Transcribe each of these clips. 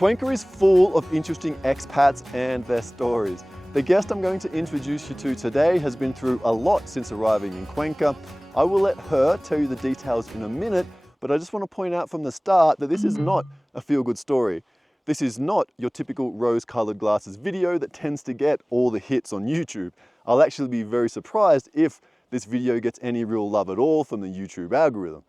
Cuenca is full of interesting expats and their stories. The guest I'm going to introduce you to today has been through a lot since arriving in Cuenca. I will let her tell you the details in a minute, but I just want to point out from the start that this is not a feel-good story. This is not your typical rose-colored glasses video that tends to get all the hits on YouTube. I'll actually be very surprised if this video gets any real love at all from the YouTube algorithm.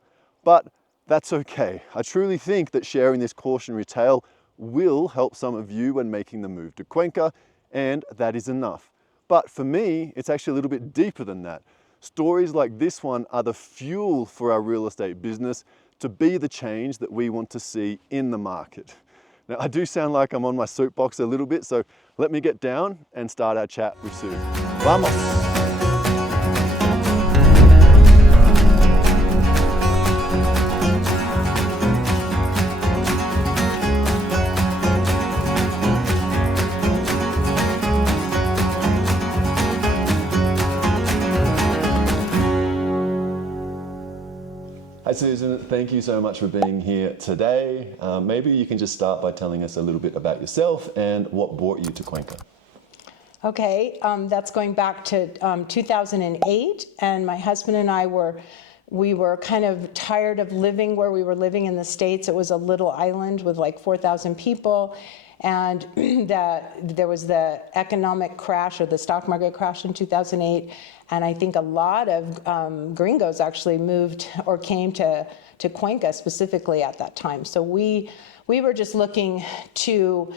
But that's okay. I truly think that sharing this cautionary tale will help some of you when making the move to Cuenca, and that is enough. But for me, it's actually a little bit deeper than that. Stories like this one are the fuel for our real estate business to be the change that we want to see in the market. Now, I do sound like I'm on my soapbox a little bit, so let me get down and start our chat with Sue. Vamos! Hi Susan, thank you so much for being here today. Maybe you can just start by telling us a little bit about yourself and what brought you to Cuenca. Okay, that's going back to 2008, and my husband and I were kind of tired of living where we were living in the States. It was a little island with like 4,000 people, and there was the economic crash, or the stock market crash in 2008, and I think a lot of gringos actually moved or came to Cuenca specifically at that time. So we were just looking to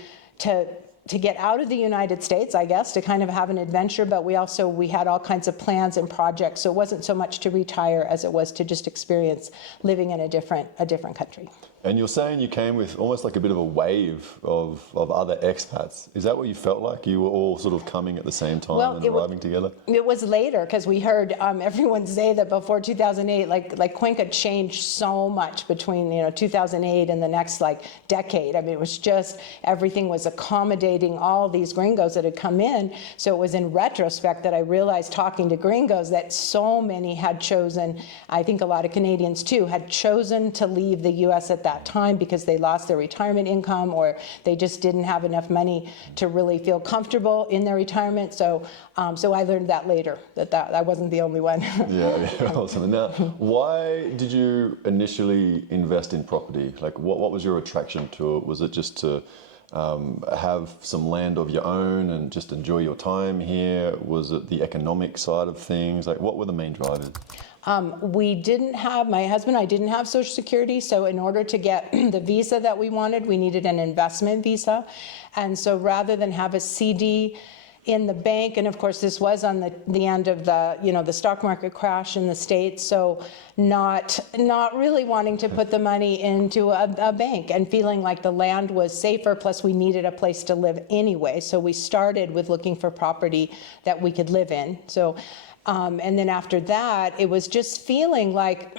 get out of the United States, I guess, to kind of have an adventure, but we had all kinds of plans and projects, so it wasn't so much to retire as it was to just experience living in a different country. And you're saying you came with almost like a bit of a wave of other expats. Is that what you felt like? You were all sort of coming at the same time and arriving together? It was later, because we heard everyone say that before 2008, like Cuenca changed so much between 2008 and the next decade. I mean, it was just, everything was accommodating all these gringos that had come in. So it was in retrospect that I realized, talking to gringos, that so many had chosen, I think a lot of Canadians too, had chosen to leave the US at that time because they lost their retirement income, or they just didn't have enough money to really feel comfortable in their retirement. So I learned that later, that I wasn't the only one. Yeah, awesome. And now, why did you initially invest in property? Like, what was your attraction to it? Was it just to have some land of your own and just enjoy your time here? Was it the economic side of things? Like, what were the main drivers? My husband and I didn't have Social Security, so in order to get the visa that we wanted, we needed an investment visa. And so rather than have a CD in the bank, and of course this was on the end of the stock market crash in the States, so not really wanting to put the money into a bank, and feeling like the land was safer, plus we needed a place to live anyway. So we started with looking for property that we could live in. So and then after that, it was just feeling like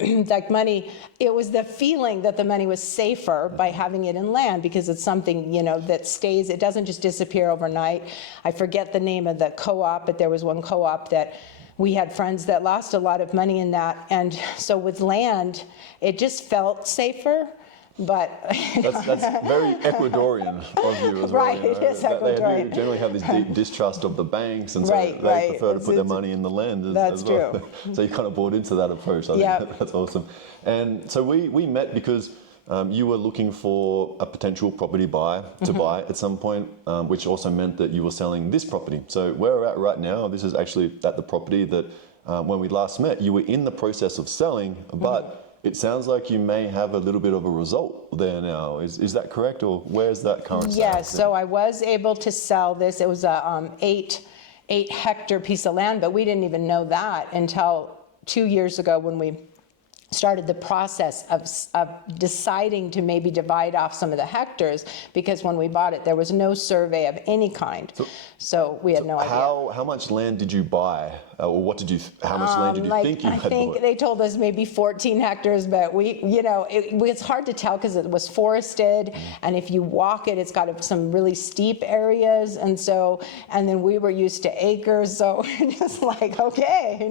money, it was the feeling that the money was safer by having it in land, because it's something, that stays, it doesn't just disappear overnight. I forget the name of the co-op, but there was one co-op that we had friends that lost a lot of money in that. And so with land, it just felt safer. But that's very Ecuadorian of you as well. Right, it is Ecuadorian. They generally have this deep distrust of the banks, and so they prefer to put their money in the land as well. True. So you kind of bought into that approach. I think that's awesome. And so we met because you were looking for a potential property buyer to buy at some point, which also meant that you were selling this property. So where we're at right now, this is actually at the property that when we last met, you were in the process of selling, but it sounds like you may have a little bit of a result there now. Is that correct, or where's that current status? Yes, so I was able to sell this. It was a 8-hectare piece of land, but we didn't even know that until 2 years ago, when we started the process of deciding to maybe divide off some of the hectares, because when we bought it, there was no survey of any kind. So we had no idea. How much land did you buy or what did you? How much land did you think you had bought? I think they told us maybe 14 hectares, but it's hard to tell because it was forested, and if you walk it, it's got some really steep areas, and then we were used to acres, so just like, okay,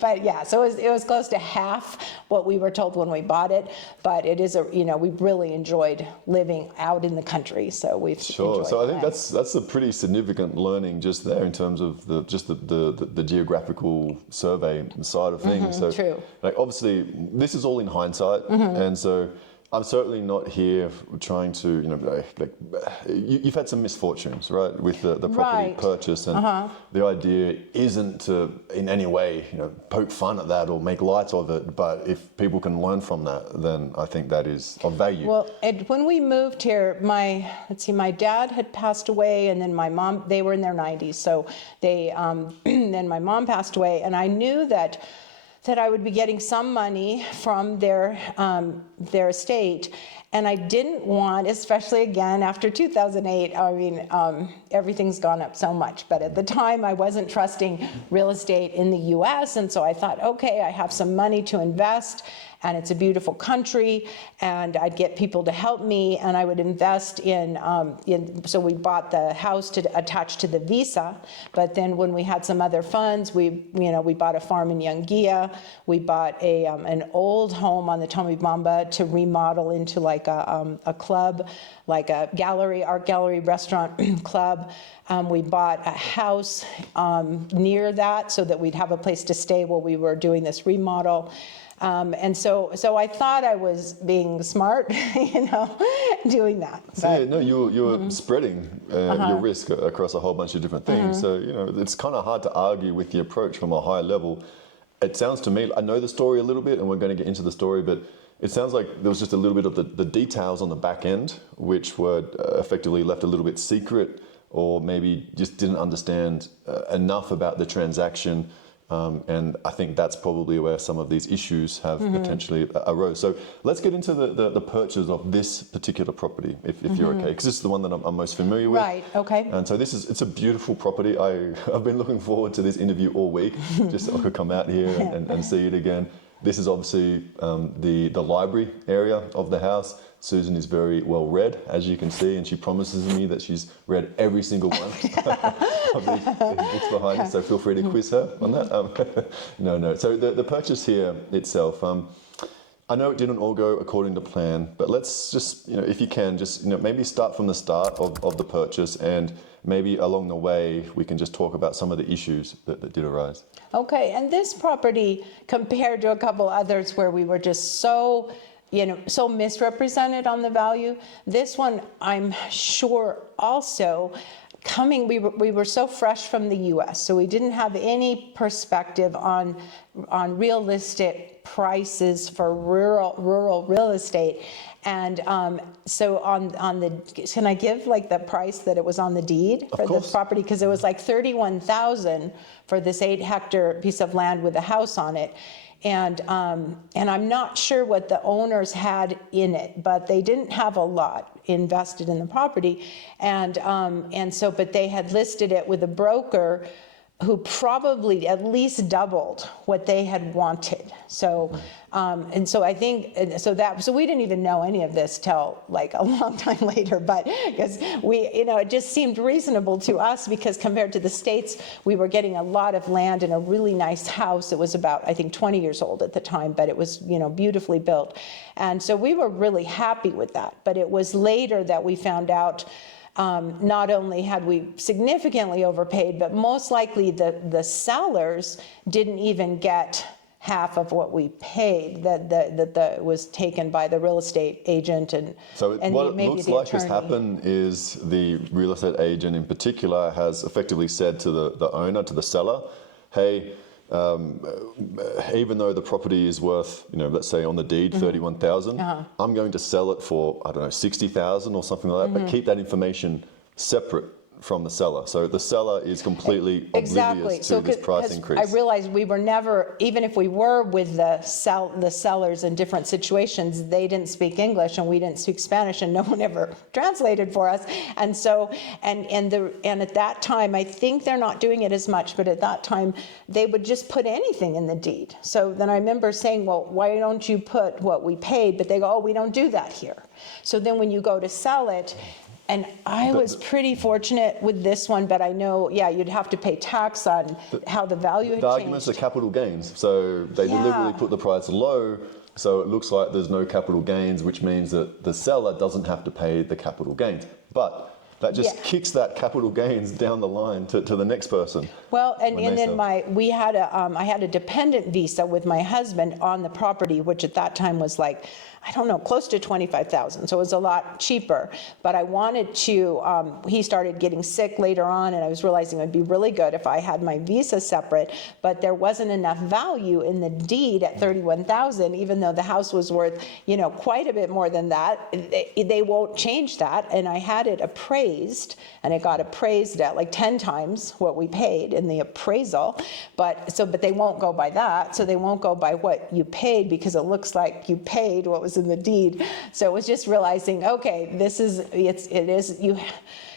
But yeah, so it was close to half what we were told when we bought it, but it is we really enjoyed living out in the country, so we've Sure. So I think that. that's a pretty significant learning just there in terms of the geographical survey side of things. So, true. Obviously, this is all in hindsight, and so I'm certainly not here trying to, you've had some misfortunes, right, with the property purchase, and the idea isn't to in any way, poke fun at that or make light of it, but if people can learn from that, then I think that is of value. Well, when we moved here, my dad had passed away, and then my mom, they were in their 90s, so then my mom passed away, and I knew that I would be getting some money from their estate, and I didn't want, especially again after 2008, everything's gone up so much, but at the time I wasn't trusting real estate in the US, and so I thought, okay, I have some money to invest, and it's a beautiful country, and I'd get people to help me, and I would invest so we bought the house to attach to the visa, but then when we had some other funds, we bought a farm in Yangia, we bought an old home on the Tomibamba to remodel into like a club, like a art gallery, restaurant club. We bought a house near that so that we'd have a place to stay while we were doing this remodel. And so I thought I was being smart, doing that. So you were spreading your risk across a whole bunch of different things. So, it's kind of hard to argue with the approach from a high level. It sounds to me, I know the story a little bit, and we're going to get into the story, but it sounds like there was just a little bit of the details on the back end, which were effectively left a little bit secret, or maybe just didn't understand enough about the transaction. And I think that's probably where some of these issues have potentially arose. So let's get into the purchase of this particular property, if you're okay, because this is the one that I'm most familiar with. Right, okay. And so it's a beautiful property. I've been looking forward to this interview all week, just so I could come out here and see it again. This is obviously the library area of the house. Susan is very well read, as you can see, and she promises me that she's read every single one of these books behind us, so feel free to quiz her on that. No. So the purchase here itself, I know it didn't all go according to plan, but let's just, if you can, just maybe start from the start of the purchase, and maybe along the way we can just talk about some of the issues that did arise. Okay, and this property, compared to a couple others where we were just so misrepresented on the value, this one I'm sure also we were so fresh from the US, so we didn't have any perspective on realistic prices for rural real estate. And so can I give like the price that it was on the deed for this property? Because it was like $31,000 for this 8-hectare piece of land with a house on it. And I'm not sure what the owners had in it, but they didn't have a lot invested in the property. But they had listed it with a broker who probably at least doubled what they had wanted. So I think so we didn't even know any of this till like a long time later, but because it just seemed reasonable to us, because compared to the States, we were getting a lot of land in a really nice house. It was about, I think, 20 years old at the time, but it was, beautifully built. And so we were really happy with that. But it was later that we found out not only had we significantly overpaid, but most likely the sellers didn't even get half of what we paid that was taken by the real estate agent and what maybe it looks the like attorney. has happened is the real estate agent in particular has effectively said to the owner, to the seller, hey, even though the property is worth, let's say on the deed, $31,000, I'm going to sell it for, I don't know, $60,000 or something like that, but keep that information separate from the seller. So the seller is completely oblivious to this price increase. I realized we were never, even if we were with the sellers in different situations, they didn't speak English and we didn't speak Spanish, and no one ever translated for us. And so, and at that time, I think they're not doing it as much, but at that time, they would just put anything in the deed. So then I remember saying, well, why don't you put what we paid? But they go, oh, we don't do that here. So then when you go to sell it, and I was pretty fortunate with this one, but I know, yeah, you'd have to pay tax on how the value had changed. The arguments are capital gains. So they deliberately put the price low, so it looks like there's no capital gains, which means that the seller doesn't have to pay the capital gains. But that just kicks that capital gains down the line to the next person. Well, and then I had a dependent visa with my husband on the property, which at that time was like, I don't know, close to $25,000. So it was a lot cheaper. But I wanted to, he started getting sick later on, and I was realizing it would be really good if I had my visa separate. But there wasn't enough value in the deed at $31,000, even though the house was worth, quite a bit more than that. They won't change that. And I had it appraised, and it got appraised at like 10 times what we paid in the appraisal. But they won't go by that. So they won't go by what you paid, because it looks like you paid what was in the deed. So it was just realizing, okay,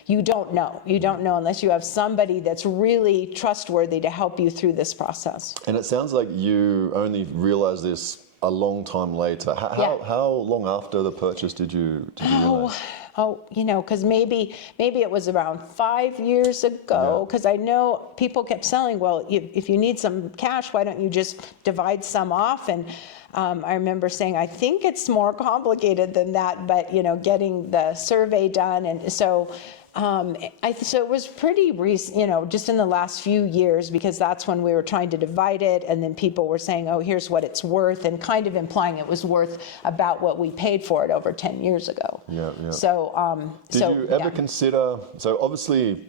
you don't know unless you have somebody that's really trustworthy to help you through this process. And it sounds like you only realized this a long time later. How long after the purchase did you realize? Because maybe it was around 5 years ago, because I know people kept saying, well, if you need some cash, why don't you just divide some off? And I remember saying, I think it's more complicated than that, but, getting the survey done. And so so it was pretty recent, just in the last few years, because that's when we were trying to divide it, and then people were saying, oh, here's what it's worth, and kind of implying it was worth about what we paid for it over 10 years ago. Yeah. So, did you ever consider, so obviously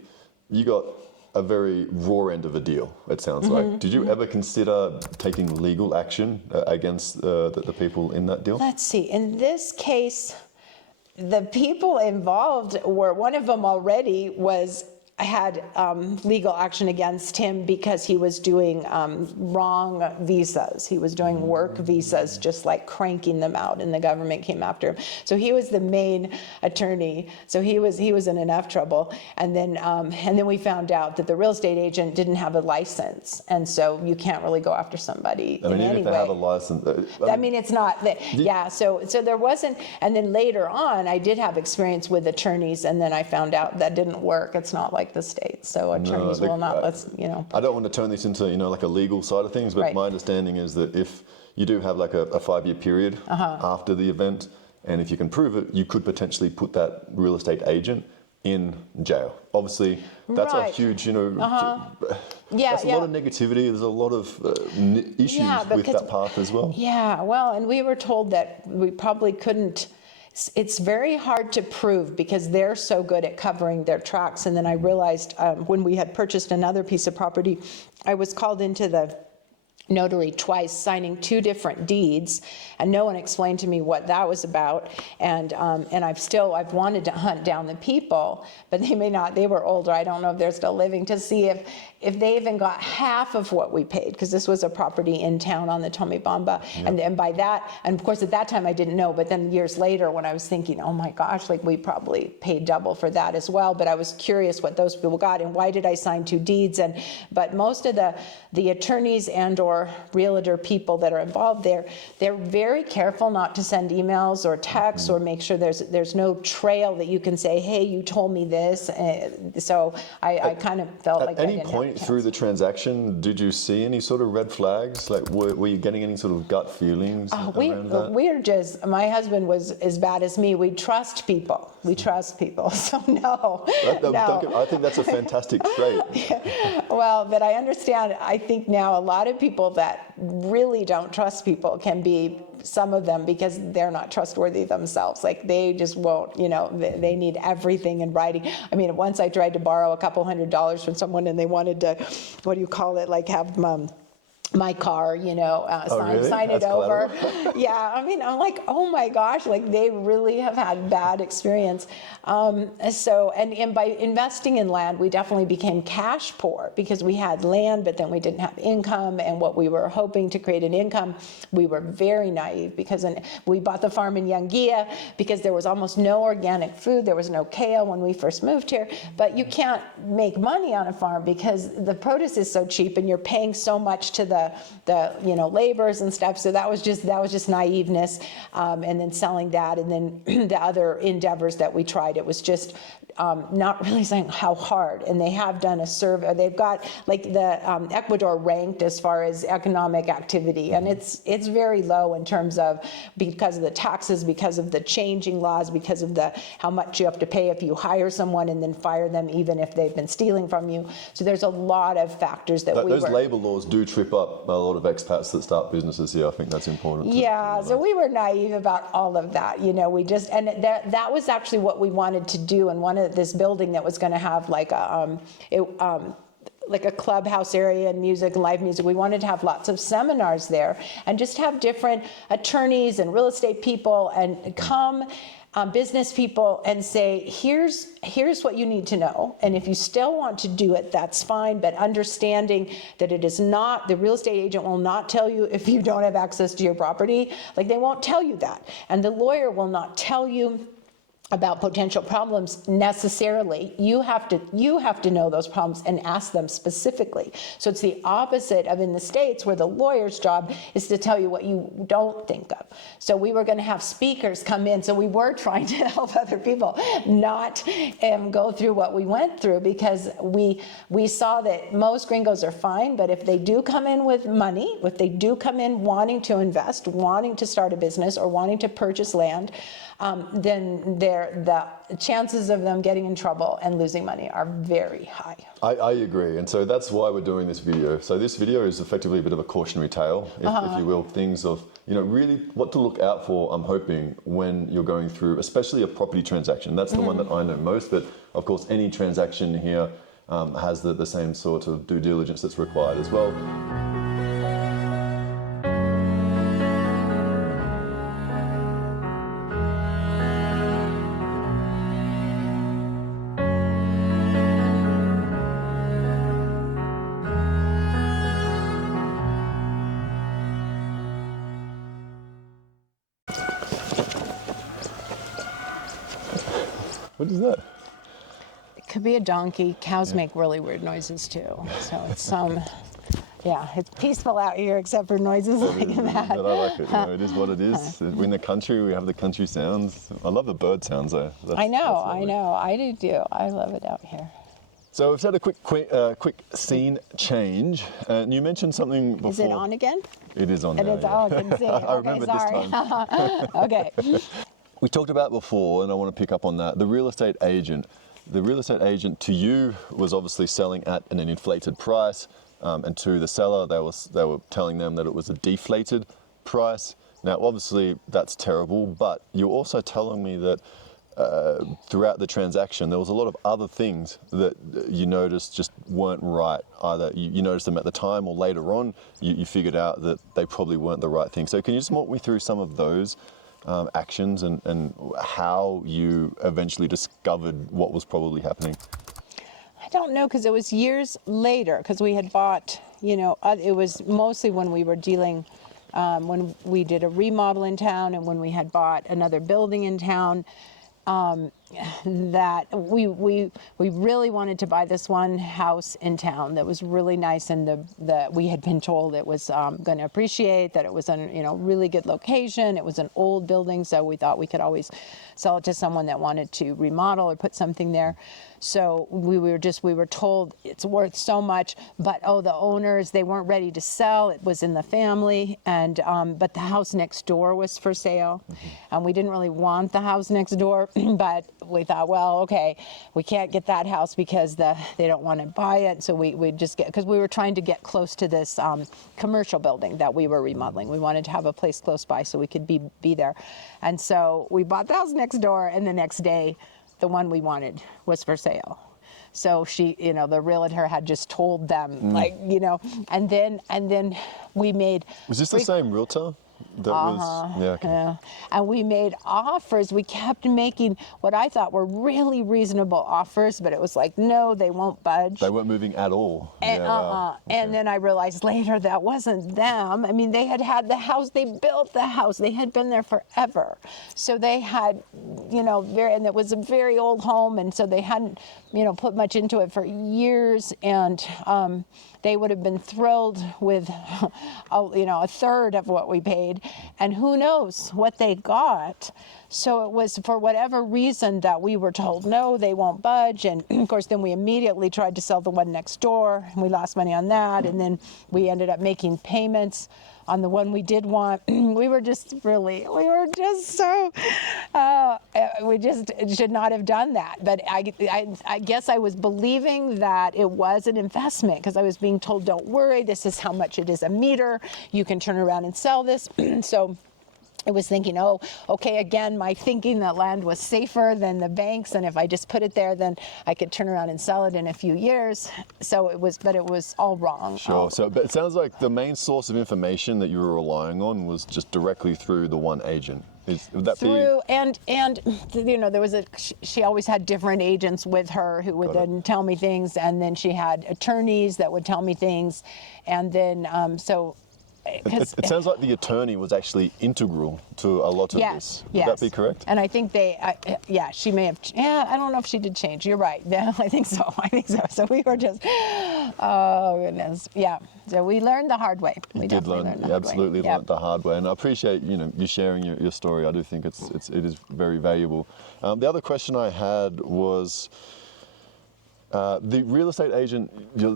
you got a very raw end of a deal, it sounds like. Did you ever consider taking legal action against the people in that deal? Let's see, in this case, the people involved were, one of them already had legal action against him because he was doing wrong visas. He was doing work visas, just like cranking them out, and the government came after him. So he was the main attorney. So he was in enough trouble. And then we found out that the real estate agent didn't have a license, and so you can't really go after somebody in any way. Even if they have a license. It's not. So there wasn't. And then later on, I did have experience with attorneys, and then I found out that didn't work. It's not like the States, so attorneys will not I don't want to turn this into like a legal side of things, but my understanding is that if you do have like a 5-year period after the event, and if you can prove it, you could potentially put that real estate agent in jail. Obviously, that's a huge, that's a lot of negativity. There's a lot of issues with that path as well. Yeah, well, and we were told that we probably couldn't. It's very hard to prove because they're so good at covering their tracks. And then I realized when we had purchased another piece of property, I was called into the notary twice, signing 2 different deeds, and no one explained to me what that was about. And I've wanted to hunt down the people, but they were older. I don't know if they're still living, to see if they even got half of what we paid, because this was a property in town on the Tomebamba. And by that, and of course at that time I didn't know, but then years later when I was thinking, oh my gosh, like we probably paid double for that as well. But I was curious what those people got and why did I sign 2 deeds. But most of the attorneys and or realtor people that are involved there, they're very careful not to send emails or texts or make sure there's no trail that you can say, hey, you told me this. So I kind of felt like at any point through the transaction, did you see any sort of red flags? Like, were you getting any sort of gut feelings around that? We're just, my husband was as bad as me. We trust people. So no. I think that's a fantastic trait. Well, but I understand. I think now a lot of people that really don't trust people can be, some of them, because they're not trustworthy themselves. Like they just won't, they need everything in writing. I mean, once I tried to borrow $200 from someone and they wanted to, what do you call it, like have my car, you know, really? sign it That's over. Yeah, I mean, I'm like, oh my gosh, like they really have had bad experience. And by investing in land, we definitely became cash poor because we had land, but then we didn't have income. And what we were hoping to create an income, we were very naive because we bought the farm in Yangia because there was almost no organic food. There was no kale when we first moved here. But you can't make money on a farm because the produce is so cheap and you're paying so much to the laborers and stuff. So that was just naiveness, and then selling that, and then the other endeavors that we tried. It was just not really saying how hard. And they have done a survey. They've got like the Ecuador ranked as far as economic activity, and it's very low in terms of because of the taxes, because of the changing laws, because of how much you have to pay if you hire someone and then fire them even if they've been stealing from you. So there's a lot of factors that those labor laws do trip up a lot of expats that start businesses here. I think that's important. So we were naive about all of that. You know, we just, and that was actually what we wanted to do. And one of this building that was going to have like a clubhouse area and music, live music. We wanted to have lots of seminars there and just have different attorneys and real estate people and come business people and say, here's what you need to know. And if you still want to do it, that's fine. But understanding that it is not, the real estate agent will not tell you if you don't have access to your property. Like they won't tell you that. And the lawyer will not tell you about potential problems necessarily. You have to know those problems and ask them specifically. So it's the opposite of in the States where the lawyer's job is to tell you what you don't think of. So we were going to have speakers come in. So we were trying to help other people not go through what we went through, because we saw that most gringos are fine, but if they do come in with money, if they do come in wanting to invest, wanting to start a business or wanting to purchase land, then the chances of them getting in trouble and losing money are very high. I agree, and so that's why we're doing this video. So this video is effectively a bit of a cautionary tale, if you will, things of, really what to look out for, I'm hoping, when you're going through, especially a property transaction. That's the one that I know most, but of course any transaction here has the same sort of due diligence that's required as well. What is that? It could be a donkey. Cows make really weird noises too. So it's it's peaceful out here except for noises like that. But I like it. It is what it is. We're in the country. We have the country sounds. I love the bird sounds though. I know. I do too. I love it out here. So we've had a quick scene change, and you mentioned something before. Is it on again? It is on. It is. Oh, I couldn't see it. I remember this time. Okay. We talked about before, and I want to pick up on that, the real estate agent. The real estate agent to you was obviously selling at an inflated price, and to the seller, they were telling them that it was a deflated price. Now, obviously, that's terrible, but you're also telling me that throughout the transaction, there was a lot of other things that you noticed just weren't right. Either you noticed them at the time, or later on, you figured out that they probably weren't the right thing. So can you just walk me through some of those actions and how you eventually discovered what was probably happening? I don't know, because it was years later, because we had bought, it was mostly when we were dealing, when we did a remodel in town and when we had bought another building in town, that we really wanted to buy this one house in town that was really nice, and we had been told it was going to appreciate, that it was in really good location. It was an old building, so we thought we could always sell it to someone that wanted to remodel or put something there. So we were told it's worth so much, but the owners, they weren't ready to sell. It was in the family, and but the house next door was for sale, and we didn't really want the house next door, but we thought, well, okay, we can't get that house because they don't want to buy it. So we just because we were trying to get close to this commercial building that we were remodeling. We wanted to have a place close by so we could be there, and so we bought the house next door, and the next day, the one we wanted was for sale. So she, the realtor had just told them, and then we made. Was this the same realtor? That was, yeah, okay. Yeah. And we made offers. We kept making what I thought were really reasonable offers, but it was like, no, they won't budge. They weren't moving at all. And, Wow. Okay. And then I realized later that wasn't them. I mean, they had the house, they built the house, they had been there forever. So they had, and it was a very old home, and so they hadn't, put much into it for years, and they would have been thrilled with, a third of what we paid, and who knows what they got. So it was for whatever reason that we were told, no, they won't budge. And of course, then we immediately tried to sell the one next door, and we lost money on that. And then we ended up making payments on the one we did want. We were just so, we just should not have done that. But I guess I was believing that it was an investment, because I was being told, don't worry, this is how much it is a meter. You can turn around and sell this. So I was thinking, oh, okay, again, my thinking that land was safer than the banks, and if I just put it there, then I could turn around and sell it in a few years. So it was all wrong. Sure. But it sounds like the main source of information that you were relying on was just directly through the one agent. Would that be? And there was she always had different agents with her who would then tell me things, and then she had attorneys that would tell me things, and then It sounds like the attorney was actually integral to a lot of this. Would that be correct? And I think she may have, I don't know if she did change. You're right. Yeah, I think so. So we were just, oh goodness. Yeah. So we learned the hard way. You did learn, absolutely learned the hard way. And I appreciate, you sharing your story. I do think it is very valuable. The other question I had was, the real estate agent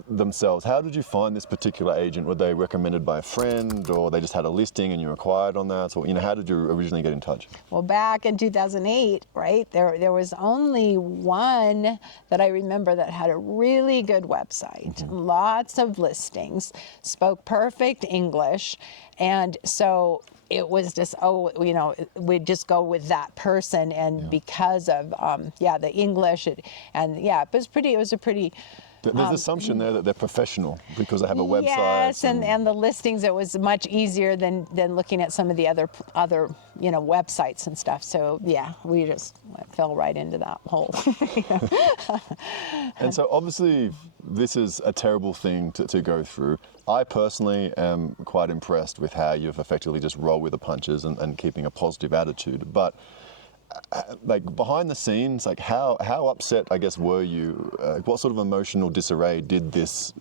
themselves, how did you find this particular agent? Were they recommended by a friend, or they just had a listing and you inquired on that? So, how did you originally get in touch? Well, back in 2008, right, there was only one that I remember that had a really good website, lots of listings, spoke perfect English, and so it was just, we'd just go with that person, and because of, the English, it was a pretty... There's an assumption there that they're professional because they have a website. Yes, and the listings, it was much easier than looking at some of the other websites and stuff. So yeah, we just fell right into that hole. And so obviously this is a terrible thing to go through. I personally am quite impressed with how you've effectively just rolled with the punches and keeping a positive attitude. But behind the scenes, how upset, I guess, were you? What sort of emotional disarray did this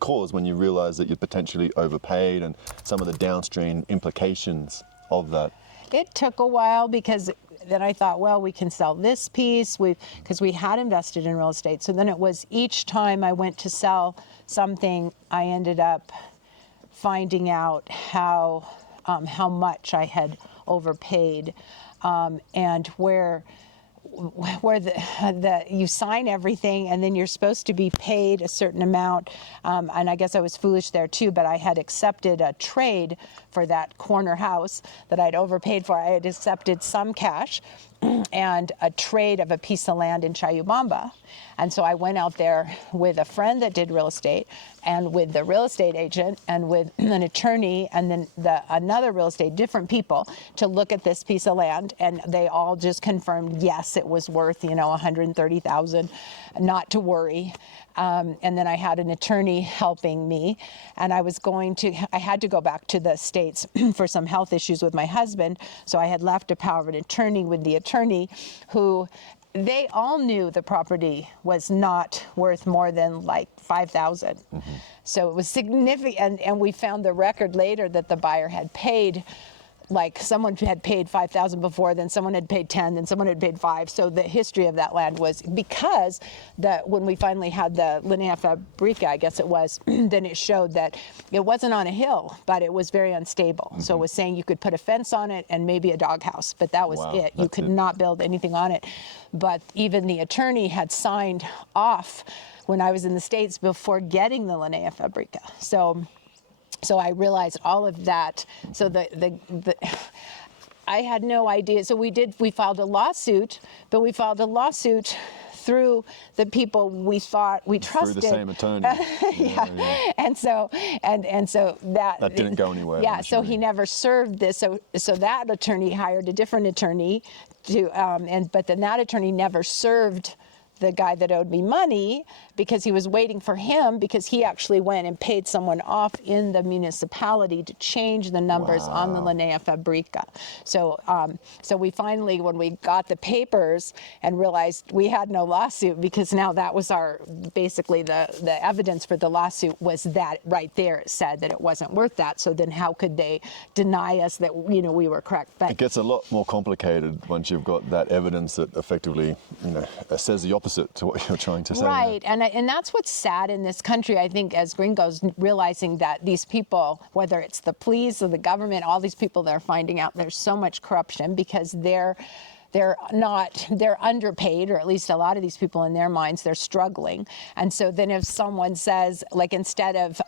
cause when you realized that you'd potentially overpaid, and some of the downstream implications of that? It took a while, because then I thought, well, we can sell this piece, because we had invested in real estate. So then it was each time I went to sell something, I ended up finding out how much I had overpaid. And where you sign everything, and then you're supposed to be paid a certain amount. And I guess I was foolish there too, but I had accepted a trade for that corner house that I'd overpaid for. I had accepted some cash and a trade of a piece of land in Chayubamba. And so I went out there with a friend that did real estate, and with the real estate agent, and with an attorney, and then another real estate, different people, to look at this piece of land. And they all just confirmed, yes, it was worth, $130,000, not to worry. And then I had an attorney helping me, and I had to go back to the States for some health issues with my husband. So I had left a power of an attorney with the attorney, who they all knew the property was not worth more than $5,000. So it was significant, and we found the record later that the buyer had paid, someone had paid $5,000 before, then someone had paid $10,000, then someone had paid $5,000. So the history of that land was, because when we finally had the Linea Fabrica, I guess it was, then it showed that it wasn't on a hill, but it was very unstable. So it was saying you could put a fence on it and maybe a doghouse, but that was it. You could not build anything on it. But even the attorney had signed off when I was in the States before getting the Linea Fabrica. So I realized all of that. So I had no idea. So we filed a lawsuit, but we filed a lawsuit through the people we thought we trusted. Through the same attorney. Yeah. And so that didn't go anywhere. Yeah, so he never served this. So that attorney hired a different attorney to, but then that attorney never served the guy that owed me money because he was waiting for him, because he actually went and paid someone off in the municipality to change the numbers on the Linea Fabrica. So we finally, when we got the papers and realized we had no lawsuit, because now that was basically the evidence for the lawsuit was that right there. It said that it wasn't worth that. So then how could they deny us that, we were correct? But it gets a lot more complicated once you've got that evidence that effectively, says the opposite to what you're trying to say. Right, and that's what's sad in this country, I think, as gringos, realizing that these people, whether it's the police or the government, all these people, they're finding out there's so much corruption because they're underpaid, or at least a lot of these people in their minds, they're struggling. And so then if someone says, like, instead of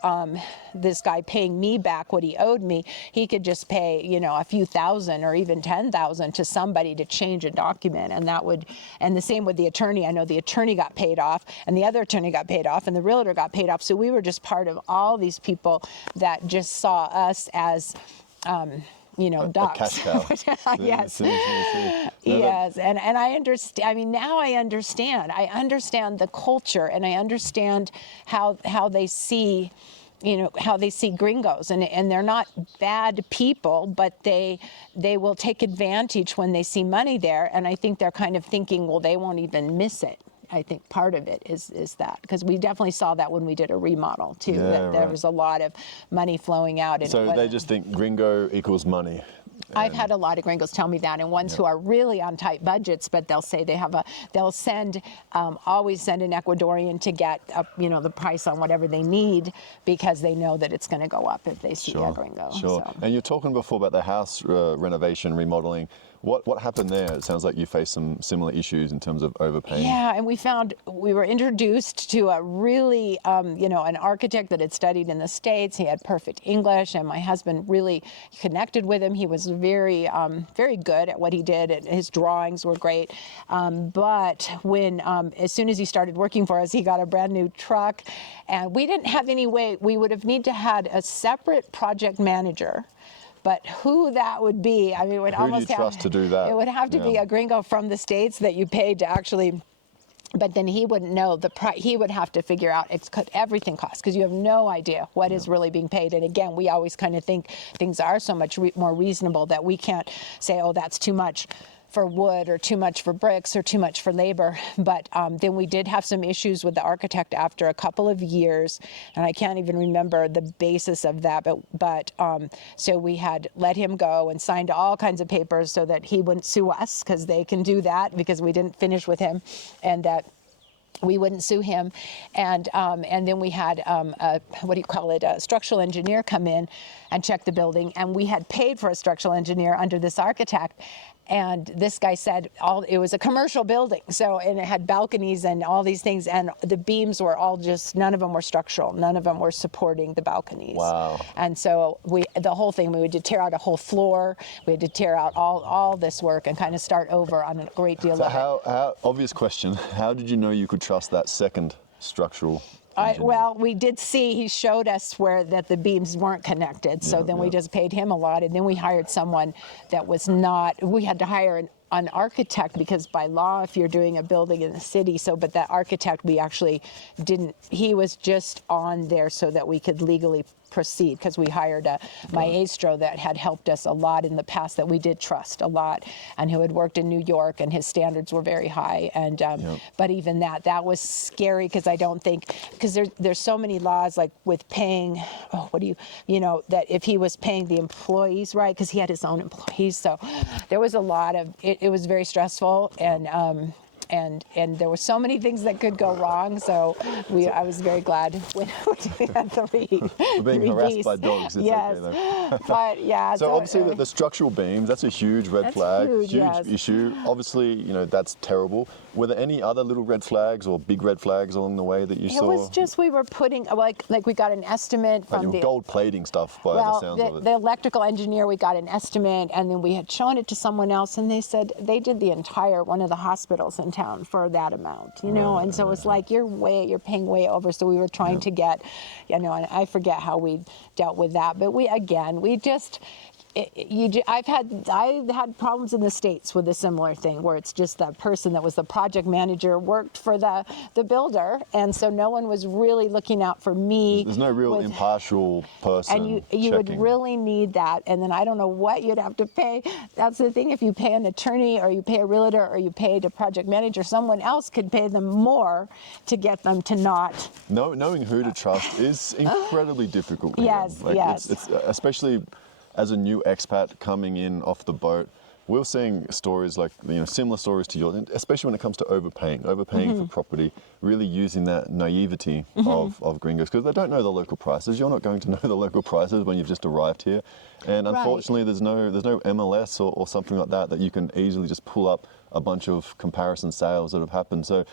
this guy paying me back what he owed me, he could just pay, a few thousand or even 10,000 to somebody to change a document. And the same with the attorney. I know the attorney got paid off, and the other attorney got paid off, and the realtor got paid off. So we were just part of all these people that just saw us as, ducks. A cash cow. Yes. Yes. And I understand. I mean, now I understand. I understand the culture, and I understand how they see, how they see gringos, and they're not bad people, but they will take advantage when they see money there. And I think they're kind of thinking, well, they won't even miss it. I think part of it is that, because we definitely saw that when we did a remodel too, that there was a lot of money flowing out. So they just think gringo equals money. I've had a lot of gringos tell me that, and ones who are really on tight budgets, but they'll say they'll send, always send an Ecuadorian to get, the price on whatever they need, because they know that it's going to go up if they see a gringo. Sure. So. And you're talking before about the house renovation, remodeling. What happened there? It sounds like you faced some similar issues in terms of overpaying. Yeah, and we were introduced to a really, an architect that had studied in the States. He had perfect English, and my husband really connected with him. He was very, very good at what he did, and his drawings were great. But when, as soon as he started working for us, he got a brand new truck, and we didn't have any way. We would have needed to have a separate project manager. But who that would be, I mean, it would almost have trust to do that? It would have to be a gringo from the States that you paid to actually. But then he wouldn't know the price. He would have to figure out everything costs, because you have no idea what is really being paid. And again, we always kind of think things are so much more reasonable that we can't say, oh, that's too much for wood, or too much for bricks, or too much for labor. But then we did have some issues with the architect after a couple of years, and I can't even remember the basis of that, but so we had let him go and signed all kinds of papers so that he wouldn't sue us, because they can do that, because we didn't finish with him, and that we wouldn't sue him. And then we had a structural engineer come in and check the building, and we had paid for a structural engineer under this architect. And this guy said it was a commercial building, and it had balconies and all these things, and the beams were all none of them were structural, none of them were supporting the balconies. Wow. And so the whole thing, we had to tear out a whole floor, we had to tear out all this work and kind of start over on a great deal of it. How obvious question, how did you know you could trust that second structural engineer? Well, we did see, he showed us that the beams weren't connected, so then we just paid him a lot, and then we hired someone that was not, we had to hire an architect, because by law, if you're doing a building in the city, but that architect, we actually didn't, he was just on there so that we could legally proceed, because we hired a maestro that had helped us a lot in the past, that we did trust a lot, and who had worked in New York, and his standards were very high. And but even that was scary, because I don't think, because there's so many laws, like with paying, that if he was paying the employees right, because he had his own employees, so there was a lot of it was very stressful, and there were so many things that could go wrong. So I was very glad when we had three. We're being harassed by dogs. It's yes, okay, though. but yeah. So obviously the structural beams, that's a huge red flag, huge issue. Obviously, that's terrible. Were there any other little red flags or big red flags along the way that you saw? It was just, we were putting, like we got an estimate from the gold plating stuff by the sounds of it. The electrical engineer, we got an estimate, and then we had shown it to someone else, and they said they did one of the hospitals in downtown for that amount, you know? And so it's like, you're paying way over. So we were trying to get, you know, and I forget how we dealt with that. But I've had problems in the States with a similar thing where it's just the person that was the project manager worked for the builder, and so no one was really looking out for me. There's no real impartial person. And you would really need that, and then I don't know what you'd have to pay. That's the thing, if you pay an attorney or you pay a realtor or you pay a project manager, someone else could pay them more to get them to not. Knowing who to trust is incredibly difficult. Yes, yes. It's especially as a new expat coming in off the boat, we're seeing stories like, you know, similar stories to yours, especially when it comes to overpaying for property, really using that naivety of gringos, because they don't know the local prices. You're not going to know the local prices when you've just arrived here. And unfortunately, there's no MLS or something like that you can easily just pull up a bunch of comparison sales that have happened. So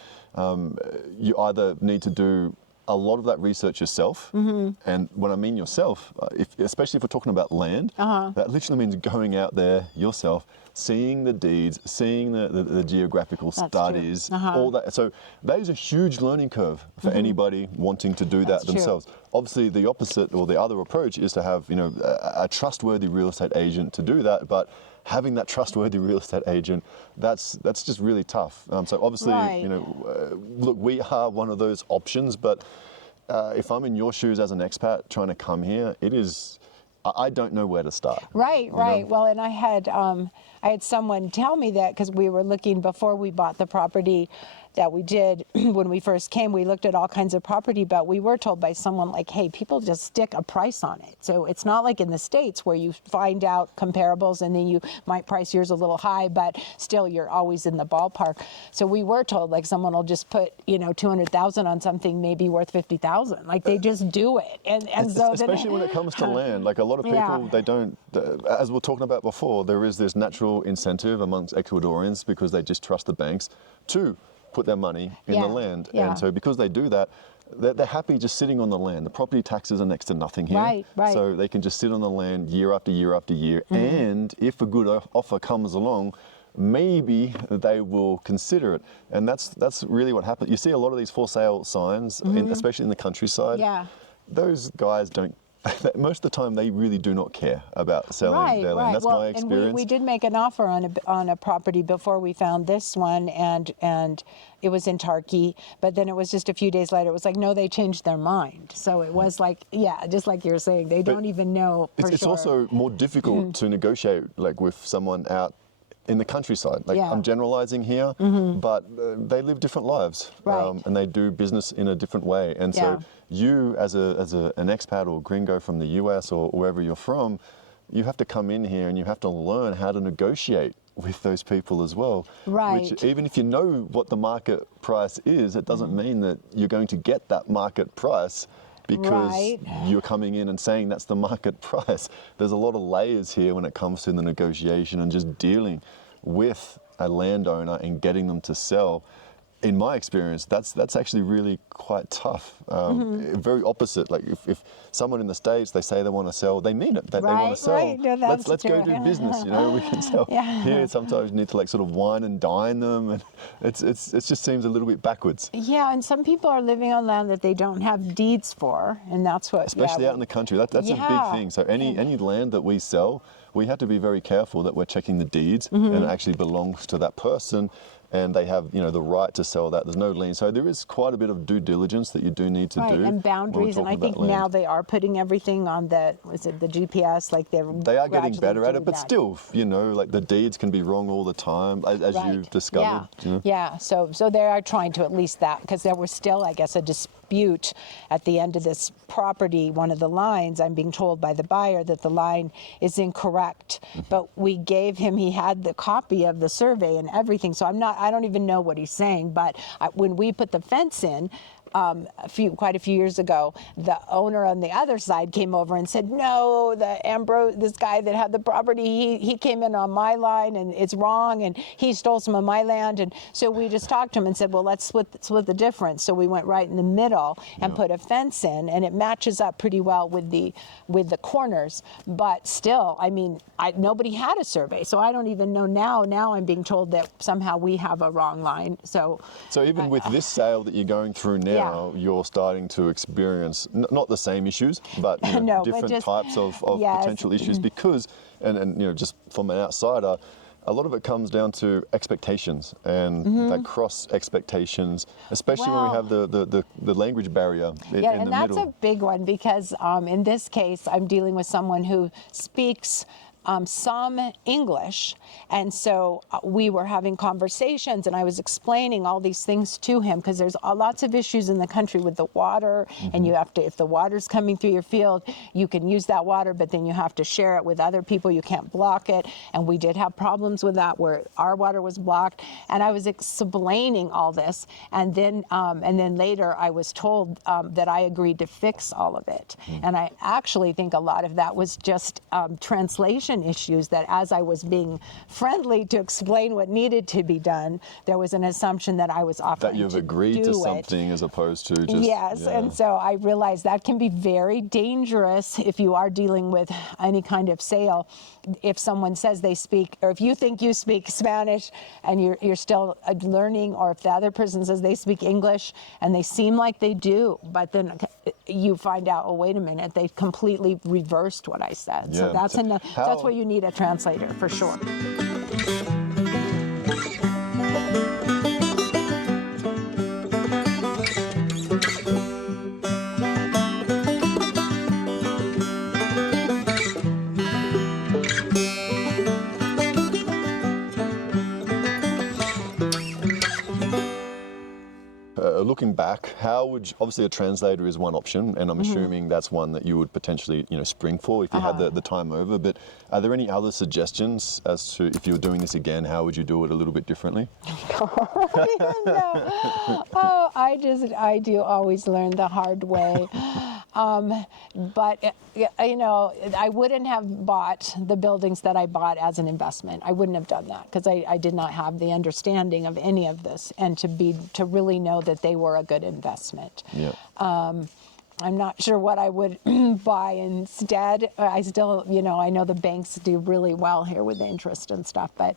you either need to do a lot of that research yourself, and when I mean yourself, especially if we're talking about land, that literally means going out there yourself, seeing the deeds, seeing the geographical studies, all that. So that is a huge learning curve for anybody wanting to do that themselves. Obviously, the opposite or the other approach is to have, you know, a trustworthy real estate agent to do that, but having that trustworthy real estate agent, that's just really tough. So obviously, you know, look, we are one of those options, but if I'm in your shoes as an expat trying to come here, I don't know where to start. Right. Well, and I had someone tell me that, because we were looking before we bought the property that we did when we first came. We looked at all kinds of property, but we were told by someone like, hey, people just stick a price on it. So it's not like in the States where you find out comparables and then you might price yours a little high, but still you're always in the ballpark. So we were told, like, someone will just put, you know, 200,000 on something maybe worth 50,000. Like, they just do it. And so especially when it comes to land, like a lot of people, they don't, as we were talking about before, there is this natural incentive amongst Ecuadorians, because they just trust the banks to put their money in the land. And so because they do that, they're happy just sitting on the land. The property taxes are next to nothing here. Right. So they can just sit on the land year after year after year. And if a good offer comes along, maybe they will consider it. And that's really what happens. You see a lot of these for sale signs, especially in the countryside. Those guys don't, most of the time, they really do not care about selling their land. That's my experience. And we did make an offer on a property before we found this one, and it was in Turkey. But then it was just a few days later, it was like, no, they changed their mind. So it was like, just like you're saying, they don't even know for sure. It's also more difficult to negotiate, like, with someone out in the countryside. Like, I'm generalizing here, but they live different lives, and they do business in a different way. And so you, as an expat or gringo from the US or wherever you're from, you have to come in here and you have to learn how to negotiate with those people as well. Which, even if you know what the market price is, it doesn't mean that you're going to get that market price, because you're coming in and saying that's the market price. There's a lot of layers here when it comes to the negotiation and just dealing with a landowner and getting them to sell. In my experience, that's actually really quite tough. Very opposite. Like, if someone in the States, they say they want to sell, they mean it. They want to sell. No, let's go do business. You know, we can sell. Here, sometimes you need to, like, sort of wine and dine them, and it just seems a little bit backwards. Yeah, and some people are living on land that they don't have deeds for, and that's what. Especially out in the country, that's a big thing. So any land that we sell, we have to be very careful that we're checking the deeds and it actually belongs to that person, and they have, you know, the right to sell that. There's no lien. So there is quite a bit of due diligence that you do need to do. And boundaries, and I think now they are putting everything on the GPS, like they are getting better at it, but still, you know, like, the deeds can be wrong all the time, as you've discovered. So they are trying to at least that, because there was still, I guess, a dispute at the end of this property. One of the lines, I'm being told by the buyer that the line is incorrect, but we gave him, he had the copy of the survey and everything, so I don't even know what he's saying, but when we put the fence in, quite a few years ago, the owner on the other side came over and said, no, this guy that had the property, he came in on my line and it's wrong, and he stole some of my land. And so we just talked to him and said, well, let's split the difference. So we went right in the middle and put a fence in, and it matches up pretty well with the corners. But still, I mean, nobody had a survey, so I don't even know now. Now I'm being told that somehow we have a wrong line. So even with this sale that you're going through now, you're starting to experience not the same issues, but different types of potential issues, because, and just from an outsider, a lot of it comes down to expectations and that cross expectations, especially when we have the language barrier in the middle. And that's a big one, because in this case, I'm dealing with someone who speaks some English, and so we were having conversations, and I was explaining all these things to him, because there's lots of issues in the country with the water, and you have to, if the water's coming through your field, you can use that water, but then you have to share it with other people. You can't block it, and we did have problems with that where our water was blocked, and I was explaining all this, and then later I was told that I agreed to fix all of it, and I actually think a lot of that was just translation issues, that as I was being friendly to explain what needed to be done, there was an assumption that I was offering that you've agreed to something as opposed to just... Yes, and so I realized that can be very dangerous if you are dealing with any kind of sale. If someone says they speak, or if you think you speak Spanish and you're still learning, or if the other person says they speak English and they seem like they do, but then you find out, oh, wait a minute, they completely reversed what I said. So that's where you need a translator, for sure. Looking back, how would obviously a translator is one option, and I'm assuming that's one that you would potentially spring for if you had the time over. But are there any other suggestions as to, if you were doing this again, how would you do it a little bit differently? Oh, I do always learn the hard way. But I wouldn't have bought the buildings that I bought as an investment. I wouldn't have done that, because I did not have the understanding of any of this, and to really know that they were a good investment. Yeah. I'm not sure what I would buy instead. I still, I know the banks do really well here with the interest and stuff, but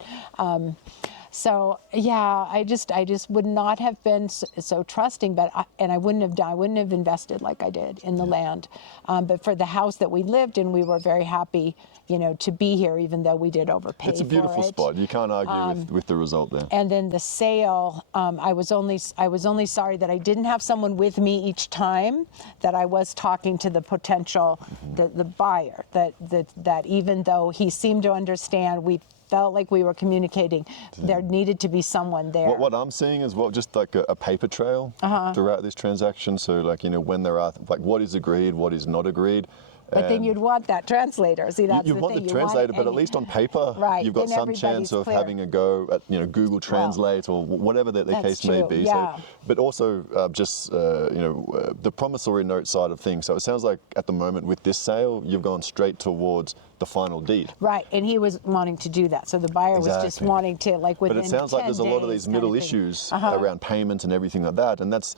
so yeah, I just would not have been so trusting, and I wouldn't have invested like I did in the land. But for the house that we lived in, we were very happy, to be here, even though we did overpay for it. It's a beautiful spot. You can't argue with the result there. And then the sale, I was only sorry that I didn't have someone with me each time that I was talking to the potential, the buyer, that even though he seemed to understand, we felt like we were communicating, there needed to be someone there. What I'm seeing is just like a paper trail throughout this transaction. So when there are, what is agreed, what is not agreed. But then you'd want that translator. See, that's you the want thing. the translator, but at least on paper, you've got some chance of having a go at Google Translate or whatever the case may be. Yeah. So, but also the promissory note side of things. So it sounds like at the moment with this sale, you've gone straight towards the final deed. Right, and he was wanting to do that. So the buyer was just wanting to, within 10 days. But it sounds like there's a lot of these middle issues around payment and everything like that, and that's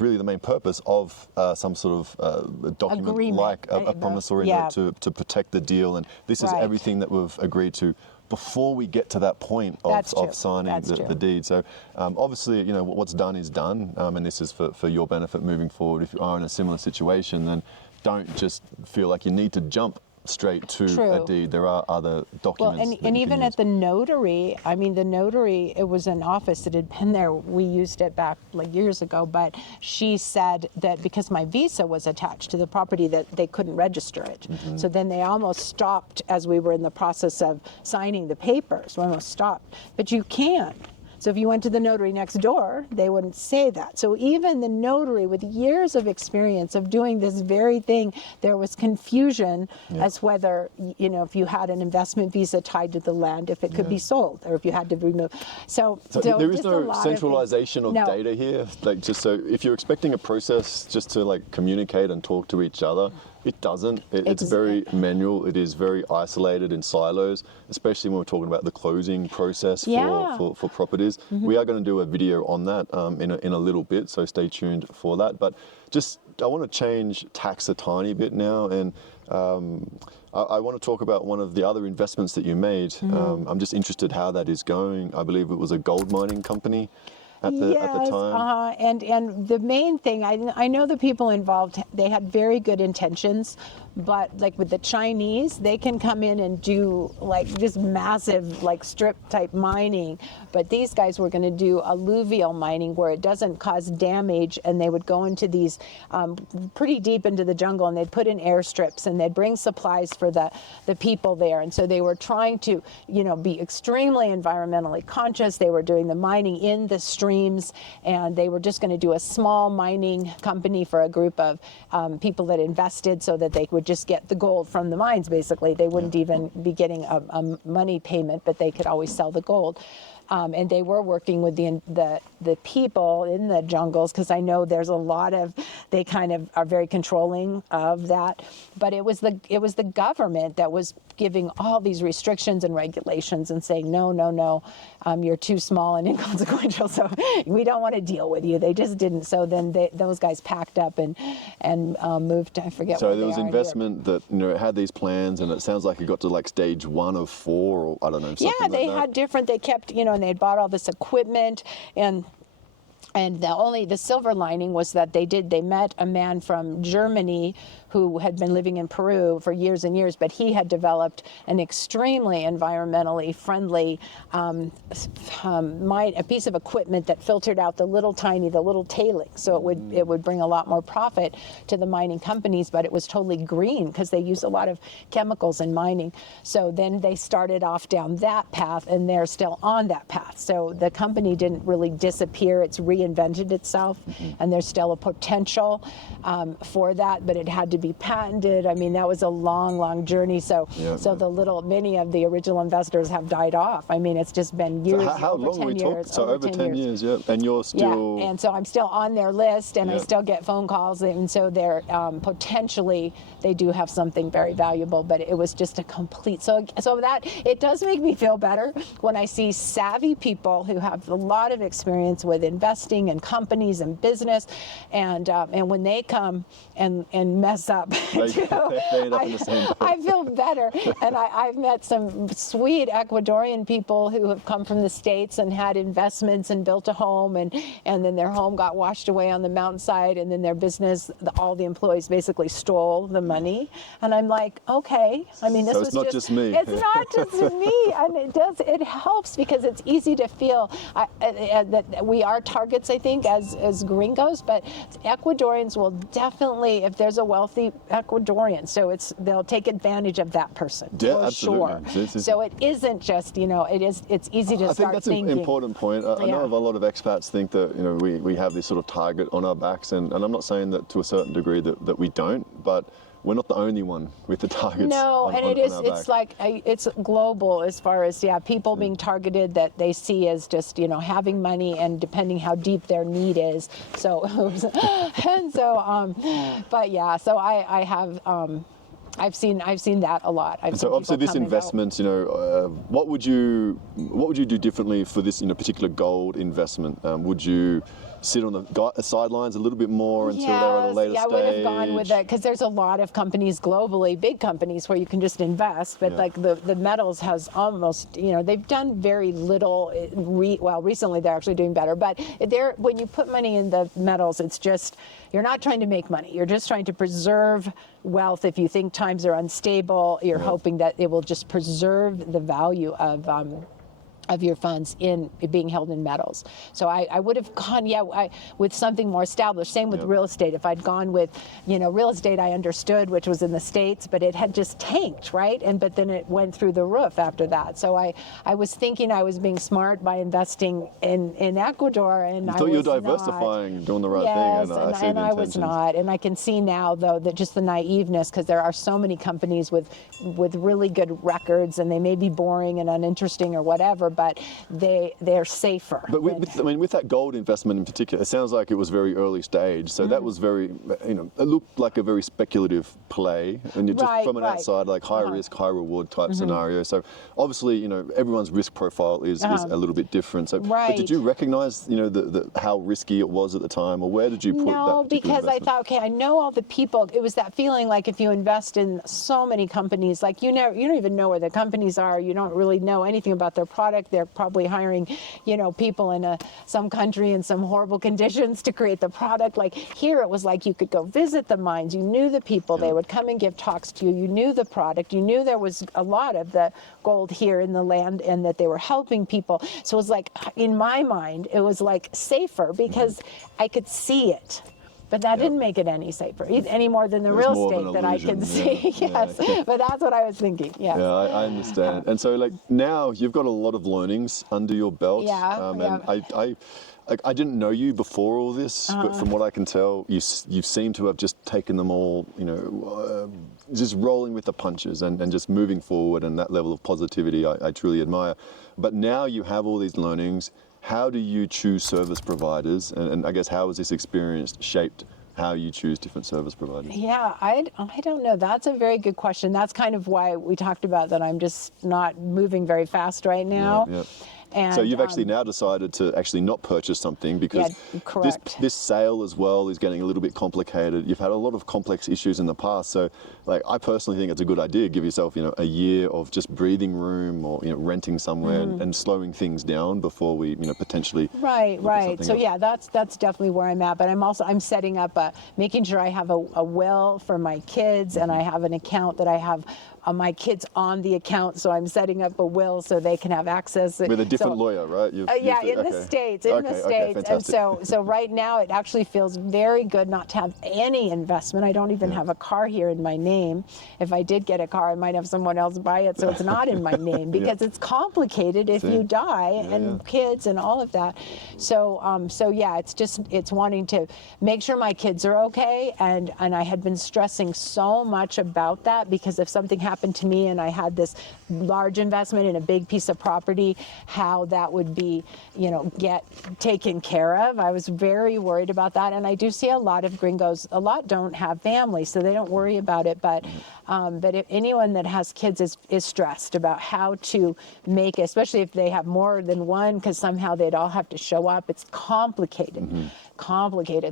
really the main purpose of some sort of document agreement, like a promissory note to protect the deal. And this is everything that we've agreed to before we get to that point of signing the deed. So obviously, what's done is done, and this is for your benefit moving forward. If you are in a similar situation, then don't just feel like you need to jump straight to a deed. There are other documents. Well, and even at the notary, it was an office that had been there. We used it back years ago, but she said that because my visa was attached to the property that they couldn't register it. So then they almost stopped as we were in the process of signing the papers. We almost stopped. But you can. So if you went to the notary next door, they wouldn't say that. So even the notary with years of experience of doing this very thing, there was confusion as whether, you know, if you had an investment visa tied to the land, if it could be sold, or if you had to remove. So there is just a no lot centralization of No. data here. Like, just so if you're expecting a process just to like communicate and talk to each other, it doesn't. It's very manual. It is very isolated in silos, especially when we're talking about the closing process for properties. We are going to do a video on that in a little bit, so stay tuned for that. But just, I want to change tax a tiny bit now, and I want to talk about one of the other investments that you made. I'm just interested how that is going. I believe it was a gold mining company at the time. And the main thing, I know the people involved, they had very good intentions, but like with the Chinese, they can come in and do like just massive like strip type mining, but these guys were going to do alluvial mining where it doesn't cause damage, and they would go into these pretty deep into the jungle, and they'd put in airstrips, and they'd bring supplies for the people there. And so they were trying to, you know, be extremely environmentally conscious. They were doing the mining in the streams, and they were just going to do a small mining company for a group of people that invested so that they would just get the gold from the mines. Basically, they wouldn't even be getting a money payment, but they could always sell the gold. And they were working with the people in the jungles, because I know there's a lot of, they kind of are very controlling of that. But it was the government that was giving all these restrictions and regulations and saying, no, you're too small and inconsequential, so we don't want to deal with you. They just didn't. So then those guys packed up and moved to, I forget so what there was investment that, you know, it had these plans, and it sounds like it got to like stage 1 of 4, or I don't know, something like that. Yeah, they had different, they kept, you know, and they had bought all this equipment, and the silver lining was that they met a man from Germany who had been living in Peru for years and years, but he had developed an extremely environmentally friendly a piece of equipment that filtered out the little tailings. So it would bring a lot more profit to the mining companies, but it was totally green because they use a lot of chemicals in mining. So then they started off down that path, and they're still on that path. So the company didn't really disappear. It's reinvented itself, and there's still a potential for that, but it had to be patented. I mean, that was a long journey. So many of the original investors have died off. I mean, it's just been years. So how over long 10 we years, talked? So over 10 years, yeah. And you're still... Yeah, and so I'm still on their list, and I still get phone calls, and so they're potentially, they do have something very valuable, but it was just a complete, so that, it does make me feel better when I see savvy people who have a lot of experience with investing and companies and business, and when they come and mess up, too, I feel better. And I've met some sweet Ecuadorian people who have come from the States and had investments and built a home, and then their home got washed away on the mountainside, and then their business, all the employees basically stole the money. And I'm like, okay, I mean, this was not just me. It's not just me, and it helps because it's easy to feel that we are targets, I think, as gringos, but Ecuadorians will definitely, if there's a wealthy Ecuadorian, so they'll take advantage of that person, for sure. So it isn't just, you know, it's easy to start thinking. I think that's an important point. I know of a lot of expats think that, you know, we have this sort of target on our backs, and I'm not saying that to a certain degree that we don't, but we're not the only one with the targets. No, on, and on, it is. on our It's back. like it's global as far as people being targeted that they see as just, you know, having money, and depending how deep their need is. So and so but yeah, so I have. I've seen that a lot. And so obviously this investment, you know, what would you do differently for this, you know, particular gold investment? Would you sit on the sidelines a little bit more until they're at a later stage? I would have gone with it, because there's a lot of companies globally, big companies, where you can just invest, but like the metals has almost, you know, they've done very little. Recently they're actually doing better, but when you put money in the metals, it's just, you're not trying to make money. You're just trying to preserve wealth. If you think times are unstable, you're hoping that it will just preserve the value of of your funds in being held in metals. So I would have gone, with something more established. Same with real estate. If I'd gone with, real estate I understood, which was in the States, but it had just tanked, right? But then it went through the roof after that. So I was thinking I was being smart by investing in Ecuador, and you thought you were diversifying, doing the right thing, and I see the I was not. And I can see now, though, that just the naiveness, because there are so many companies with really good records, and they may be boring and uninteresting or whatever, but they're safer. But with that gold investment in particular, it sounds like it was very early stage. So that was very, it looked like a very speculative play, and you're just from an outside, like high risk, high reward type scenario. So obviously, everyone's risk profile is a little bit different. So, but did you recognize, how risky it was at the time, or where did you put that? No, because I thought, okay, I know all the people. It was that feeling like if you invest in so many companies, like you don't even know where the companies are. You don't really know anything about their product. They're probably hiring, people in some country in some horrible conditions to create the product. Like here, it was like you could go visit the mines. You knew the people. They would come and give talks to you. You knew the product. You knew there was a lot of the gold here in the land, and that they were helping people. So it was like, in my mind, it was like safer because I could see it. But that didn't make it any safer, any more than the real estate that I can see. Yes, but that's what I was thinking. Yeah. Yeah, I understand. And so, like, now you've got a lot of learnings under your belt. And I didn't know you before all this, but from what I can tell, you seem to have just taken them all, just rolling with the punches and just moving forward, and that level of positivity I truly admire. But now you have all these learnings. How do you choose service providers? And I guess how has this experience shaped how you choose different service providers? Yeah, I don't know. That's a very good question. That's kind of why we talked about that I'm just not moving very fast right now. Yeah. And, so you've actually now decided to actually not purchase something because this sale as well is getting a little bit complicated. You've had a lot of complex issues in the past. So like, I personally think it's a good idea. Give yourself, a year of just breathing room, or, renting somewhere and slowing things down before we, potentially. Right. So yeah, that's definitely where I'm at. But I'm setting up making sure I have a will for my kids, and I have an account that I have my kids on the account, so I'm setting up a will so they can have access. With a different lawyer, right? In the States, and so right now it actually feels very good not to have any investment. I don't even have a car here in my name. If I did get a car, I might have someone else buy it, so it's not in my name, because it's complicated if you die, and kids and all of that. So it's wanting to make sure my kids are okay, and I had been stressing so much about that, because if something happened to me and I had this large investment in a big piece of property, how that would be, get taken care of. I was very worried about that, and I do see a lot of gringos. A lot don't have families, so they don't worry about it. But if anyone that has kids is stressed about how to make it, especially if they have more than one, because somehow they'd all have to show up. It's complicated.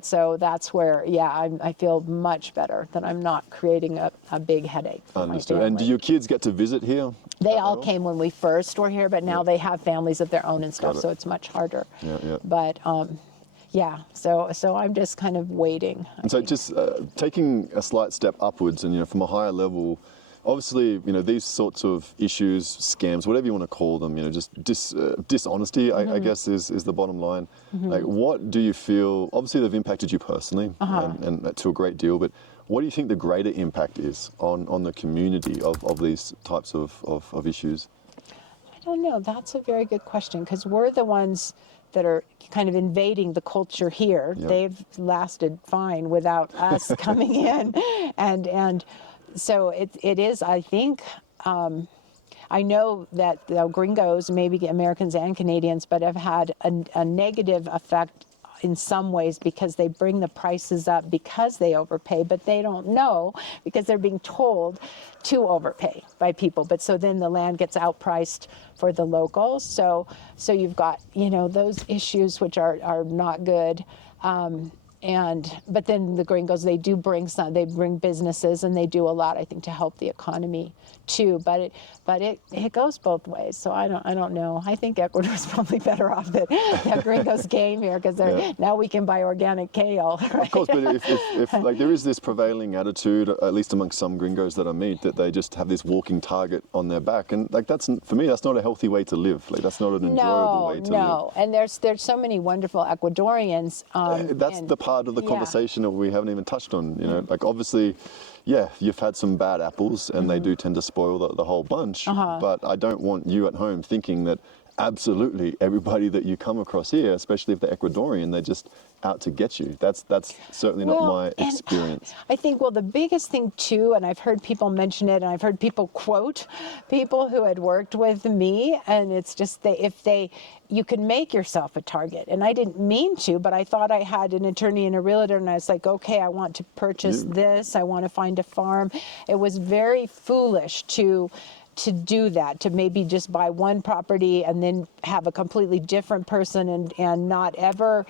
So that's where, I feel much better that I'm not creating a big headache for my family. And do your kids get to visit here? They all came when we first were here, but now they have families of their own and stuff, so it's much harder. But so I'm just kind of waiting. And so just taking a slight step upwards, and from a higher level, obviously, these sorts of issues, scams, whatever you want to call them, just dishonesty, I guess, is the bottom line. Like, what do you feel? Obviously, they've impacted you personally, and to a great deal. But what do you think the greater impact is on the community of these types of issues? I don't know. That's a very good question, because we're the ones that are kind of invading the culture here. They've lasted fine without us coming in, and so it is, I think, I know that the gringos, maybe Americans and Canadians, but have had a negative effect in some ways, because they bring the prices up because they overpay, but they don't know, because they're being told to overpay by people. But so then the land gets outpriced for the locals. So you've got, those issues which are not good. But then the gringos, they bring businesses, and they do a lot, I think, to help the economy too. But it goes both ways. So I don't know. I think Ecuador's probably better off that gringos came here, because now we can buy organic kale. Right? Of course, but if like there is this prevailing attitude, at least among some gringos that I meet, that they just have this walking target on their back, and like for me, that's not a healthy way to live. Like that's not an enjoyable way to live. No, and there's so many wonderful Ecuadorians. That's the part of the conversation that we haven't even touched on. You know, like obviously, yeah, you've had some bad apples, and they do tend to spoil the whole bunch. But I don't want you at home thinking that absolutely everybody that you come across here, especially if they're Ecuadorian, they're just out to get you. That's certainly not my experience. I think, well, the biggest thing too, and I've heard people mention it, and I've heard people quote people who had worked with me, and it's just you can make yourself a target. And I didn't mean to, but I thought I had an attorney and a realtor, and I was like, okay, I want to purchase this, I want to find a farm. It was very foolish to do that, to maybe just buy one property and then have a completely different person and not ever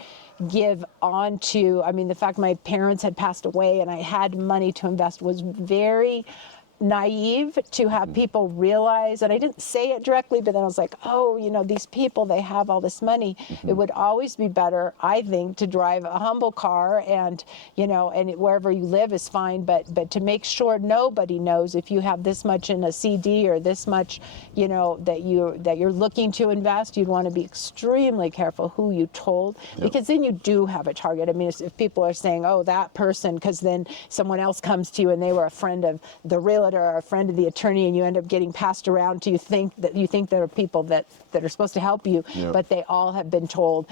give on to, I mean, the fact my parents had passed away and I had money to invest was very naive to have people realize, and I didn't say it directly, but then I was like, oh, you know, these people, they have all this money. It would always be better, I think, to drive a humble car, and, you know, and wherever you live is fine, but to make sure nobody knows if you have this much in a CD or this much, you know, that you're looking to invest, you'd want to be extremely careful who you told, because then you do have a target. I mean, if people are saying, oh, that person, because then someone else comes to you and they were a friend of the realtor or a friend of the attorney, and you end up getting passed around to you think there are people that are supposed to help you, but they all have been told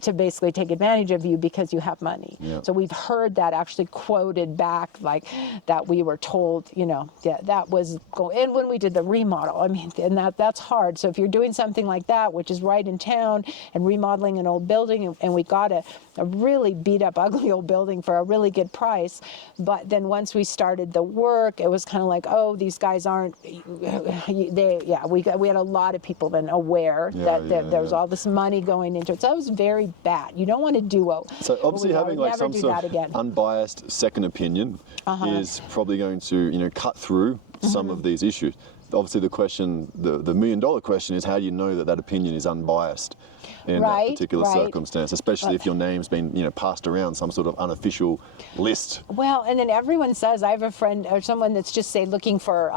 to basically take advantage of you because you have money. So we've heard that actually quoted back, like that we were told, you know, that was and when we did the remodel, I mean, and that's hard. So if you're doing something like that, which is right in town, and remodeling an old building, and we got a really beat up, ugly old building for a really good price, but then once we started the work, it was kind of like, oh, these guys aren't, we had a lot of people then aware that there was all this money going into it. So it was very bad. You don't want to do so obviously having like some sort of unbiased second opinion is probably going to, you know, cut through some of these issues. Obviously the question, the $1 million question is, how do you know that opinion is unbiased in that particular circumstance, especially if your name's been, you know, passed around some sort of unofficial list? Well, and then everyone says, I have a friend or someone that's just say looking for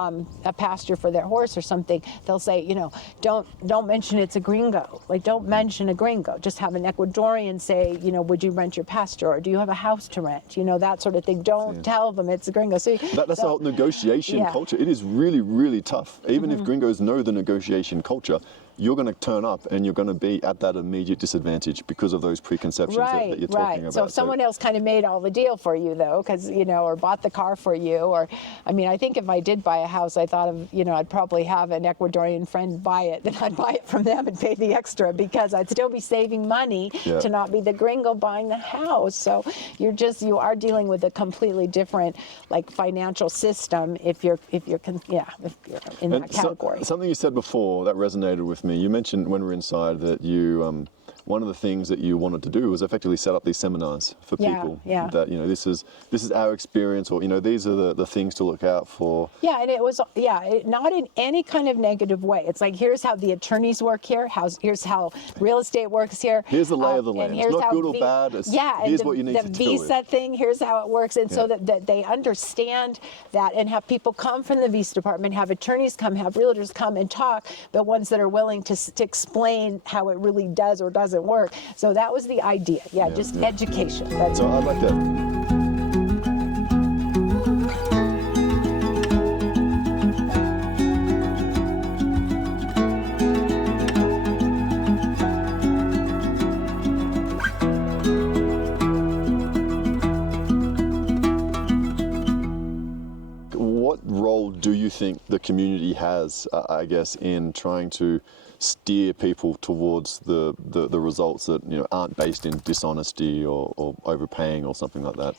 a pasture for their horse or something. They'll say, you know, don't mention it's a gringo. Like, don't mention a gringo. Just have an Ecuadorian say, you know, would you rent your pasture, or do you have a house to rent? You know, that sort of thing. Don't tell them it's a gringo. So that's the whole negotiation culture. It is really, really tough. Even if gringos know the negotiation culture, you're going to turn up and you're going to be at that immediate disadvantage because of those preconceptions that you're talking about. So if someone else kind of made all the deal for you, though, because, you know, or bought the car for you, or, I mean, I think if I did buy a house, I thought of, you know, I'd probably have an Ecuadorian friend buy it, then I'd buy it from them and pay the extra, because I'd still be saving money to not be the gringo buying the house. So you are dealing with a completely different, like, financial system if you're in that category. Something you said before that resonated with me. You mentioned when we were inside that you, one of the things that you wanted to do was effectively set up these seminars for people. That, you know, this is our experience, or, you know, these are the things to look out for. Yeah, and it was, not in any kind of negative way. It's like, here's how the attorneys work here, here's how real estate works here. Here's the lay of the land. It's not good or bad. Here's what you need to do. The visa thing, here's how it works. And so that they understand that, and have people come from the visa department, have attorneys come, have realtors come and talk, but ones that are willing to explain how it really does or doesn't work. So that was the idea. Just education. That's so I like that. What role do you think the community has, I guess, in trying to steer people towards the results that, you know, aren't based in dishonesty or overpaying or something like that?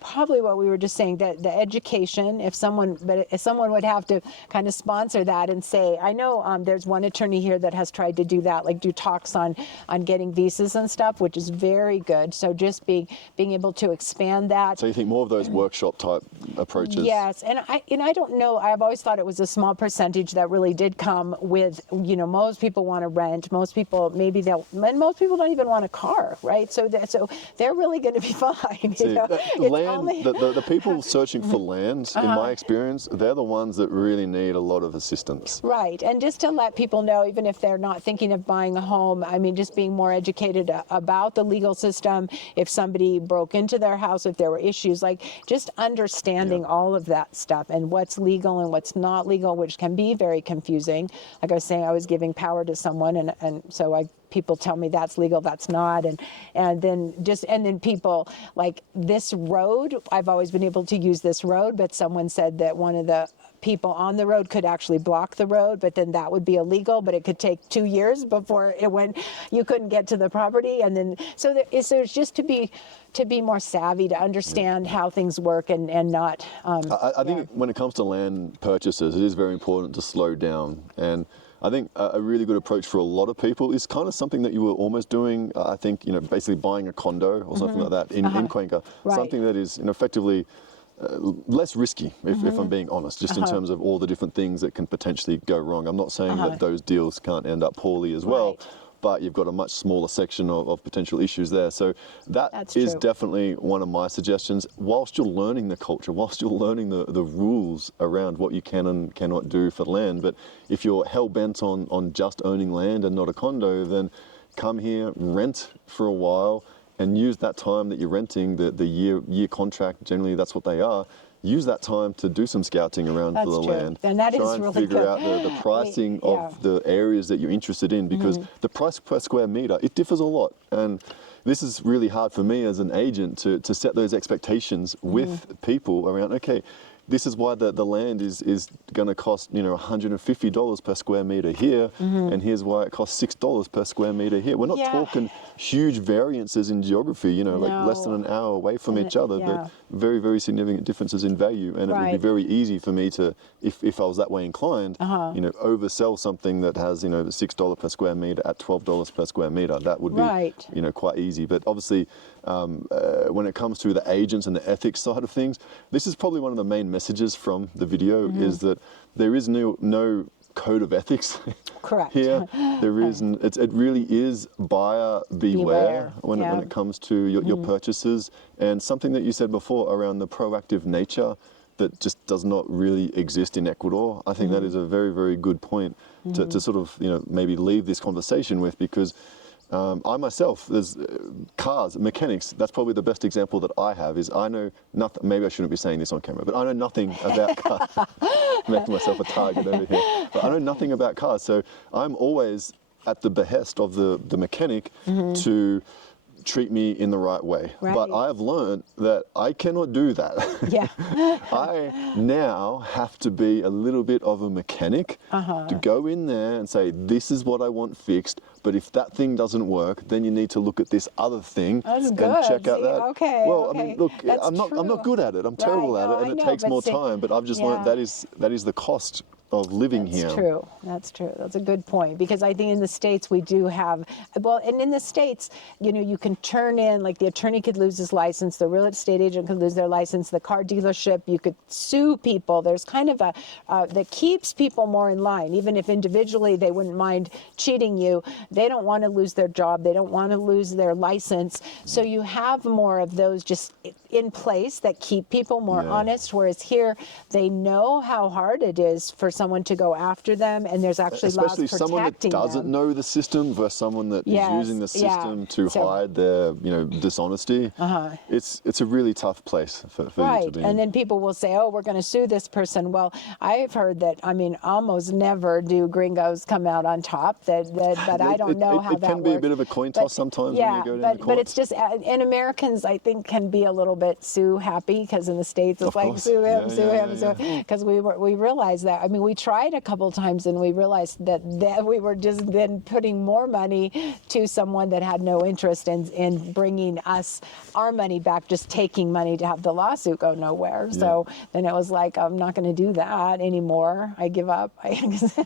probably what we were just saying, that the education, if someone would have to kind of sponsor that and say, I know there's one attorney here that has tried to do that, like do talks on getting visas and stuff, which is very good. So just being able to expand that. So you think more of those workshop type approaches? Yes, and I don't know. I've always thought it was a small percentage that really did come with, most people want to rent. Most people and most people don't even want a car, right? So they're really going to be fine. See, the people searching for land, in my experience, they're the ones that really need a lot of assistance. Right, and just to let people know, even if they're not thinking of buying a home, I mean, just being more educated about the legal system. If somebody broke into their house, if there were issues, like just understanding all of that stuff and what's legal and what's not legal, which can be very confusing. Like I was saying, I was giving power to someone, and so people tell me that's legal, that's not, and then people like this road. I've always been able to use this road, but someone said that one of the people on the road could actually block the road, but then that would be illegal, but it could take 2 years before you couldn't get to the property. And then so there's just to be more savvy, to understand how things work and not I think when it comes to land purchases, it is very important to slow down. And I think a really good approach for a lot of people is kind of something that you were almost doing, I think, basically buying a condo or something like that in Cuenca. Right. Something that is effectively less risky, if I'm being honest, just in terms of all the different things that can potentially go wrong. I'm not saying that those deals can't end up poorly as well, but you've got a much smaller section of potential issues there. So that's is definitely one of my suggestions. Whilst you're learning the culture, whilst you're learning the rules around what you can and cannot do for land, but if you're hell-bent on just owning land and not a condo, then come here, rent for a while, and use that time that you're renting, the year contract, generally that's what they are, use that time to do some scouting around for the land. And that Try is and really figure good. out the pricing of the areas that you're interested in, because the price per square meter, it differs a lot. And this is really hard for me as an agent to set those expectations with people around, okay, this is why the land is going to cost $150 per square meter here, and here's why it costs $6 per square meter here. We're not talking huge variances in geography, like less than an hour away from each other, but very, very significant differences in value. And it would be very easy for me to, if I was that way inclined, oversell something that has the $6 per square meter at $12 per square meter. That would be quite easy. But obviously, when it comes to the agents and the ethics side of things, this is probably one of the main messages from the video, is that there is no code of ethics here. There isn't. It really is buyer beware when it comes to your purchases. And something that you said before around the proactive nature that just does not really exist in Ecuador. I think that is a very, very good point to sort of maybe leave this conversation with, because I myself, there's cars, mechanics, that's probably the best example that I have, is I know nothing, maybe I shouldn't be saying this on camera, but I know nothing about cars. Making myself a target over here. But I know nothing about cars, so I'm always at the behest of the mechanic to treat me in the right way. But I've learned that I cannot do that. I now have to be a little bit of a mechanic to go in there and say, this is what I want fixed, but if that thing doesn't work, then you need to look at this other thing and check out that. I mean, look, I'm not good at it. I'm terrible at it, and it takes more time, but I've just learned that is the cost of living here. That's true. That's true. That's a good point, because I think in the States we do have, and in the States, you can turn in, like the attorney could lose his license, the real estate agent could lose their license, the car dealership, you could sue people. There's kind of that keeps people more in line, even if individually they wouldn't mind cheating you. They don't want to lose their job. They don't want to lose their license. So you have more of those just in place that keep people more honest, whereas here they know how hard it is for someone to go after them, and there's actually laws protecting them. Especially someone that doesn't know the system versus someone that is using the system to hide their dishonesty. It's a really tough place for you to be in. And then people will say, oh, we're going to sue this person. Well, I've heard that, almost never do gringos come out on top, but I don't know how that works. It can be a bit of a coin toss sometimes when you go down the courts. But it's just, and Americans, I think, can be a little bit sue happy, because in the States it's like sue him, because we realize that. We we tried a couple times and we realized that we were just then putting more money to someone that had no interest in bringing us our money back, just taking money to have the lawsuit go nowhere. Yeah. So then it was like, I'm not going to do that anymore. I give up. You're just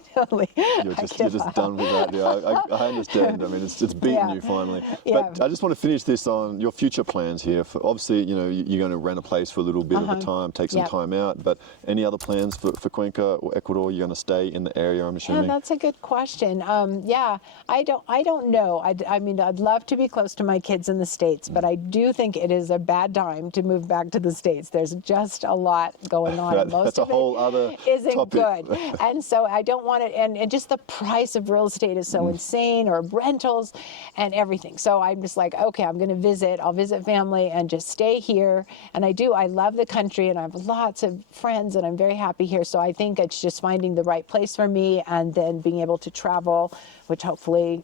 done with that. Yeah, I understand. I mean, it's beaten Yeah. you finally. Yeah. But I just want to finish this on your future plans here. For obviously, you know, you're going to rent a place for a little bit of a time, take some Yep. time out. But any other plans for Cuenca or Ecuador? You're going to stay in the area, I'm assuming. Yeah, that's a good question. Yeah, I don't know. I mean, I'd love to be close to my kids in the States, but I do think it is a bad time to move back to the States. There's just a lot going on. And most That's a of whole it other isn't topic. good. And so I don't want it. And just the price of real estate is so insane, or rentals and everything. So I'm just like, okay, I'm going to visit. I'll visit family and just stay here. And I love the country, and I have lots of friends, and I'm very happy here. So I think it's just finding the right place for me, and then being able to travel, which hopefully,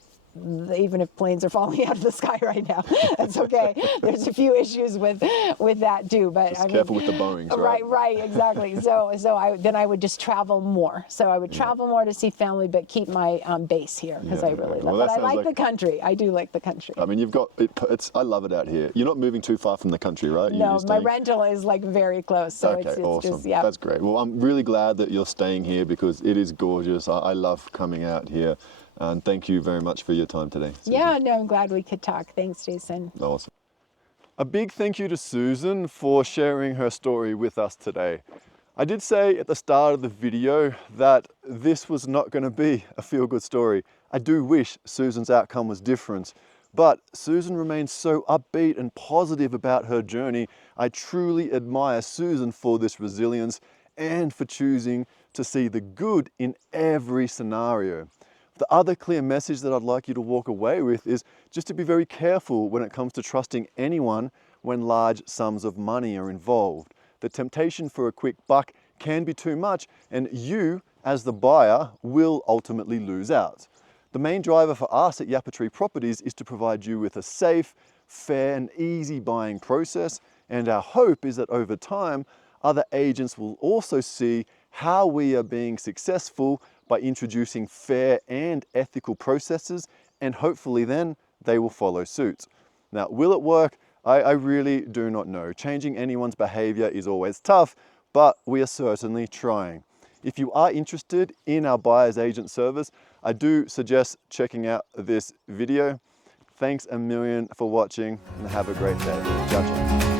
even if planes are falling out of the sky right now, that's okay. There's a few issues with that too, but Just careful with the Boeings, right? Right, exactly. So I would just travel more. So I would travel more to see family, but keep my base here, because I really love it. I like the country. I do like the country. I mean, you've got it. I love it out here. You're not moving too far from the country, right? No, my rental is like very close. So okay, it's awesome. just, yeah. That's great. Well, I'm really glad that you're staying here, because it is gorgeous. I love coming out here. And thank you very much for your time today, Susan. Yeah, no, I'm glad we could talk. Thanks, Jason. Awesome. A big thank you to Susan for sharing her story with us today. I did say at the start of the video that this was not going to be a feel-good story. I do wish Susan's outcome was different, but Susan remains so upbeat and positive about her journey. I truly admire Susan for this resilience and for choosing to see the good in every scenario. The other clear message that I'd like you to walk away with is just to be very careful when it comes to trusting anyone when large sums of money are involved. The temptation for a quick buck can be too much, and you, as the buyer, will ultimately lose out. The main driver for us at YapaTree Properties is to provide you with a safe, fair, and easy buying process, and our hope is that over time, other agents will also see how we are being successful by introducing fair and ethical processes, and hopefully then they will follow suit. Now, will it work? I really do not know. Changing anyone's behavior is always tough, but we are certainly trying. If you are interested in our buyer's agent service, I do suggest checking out this video. Thanks a million for watching, and have a great day. Ciao, ciao.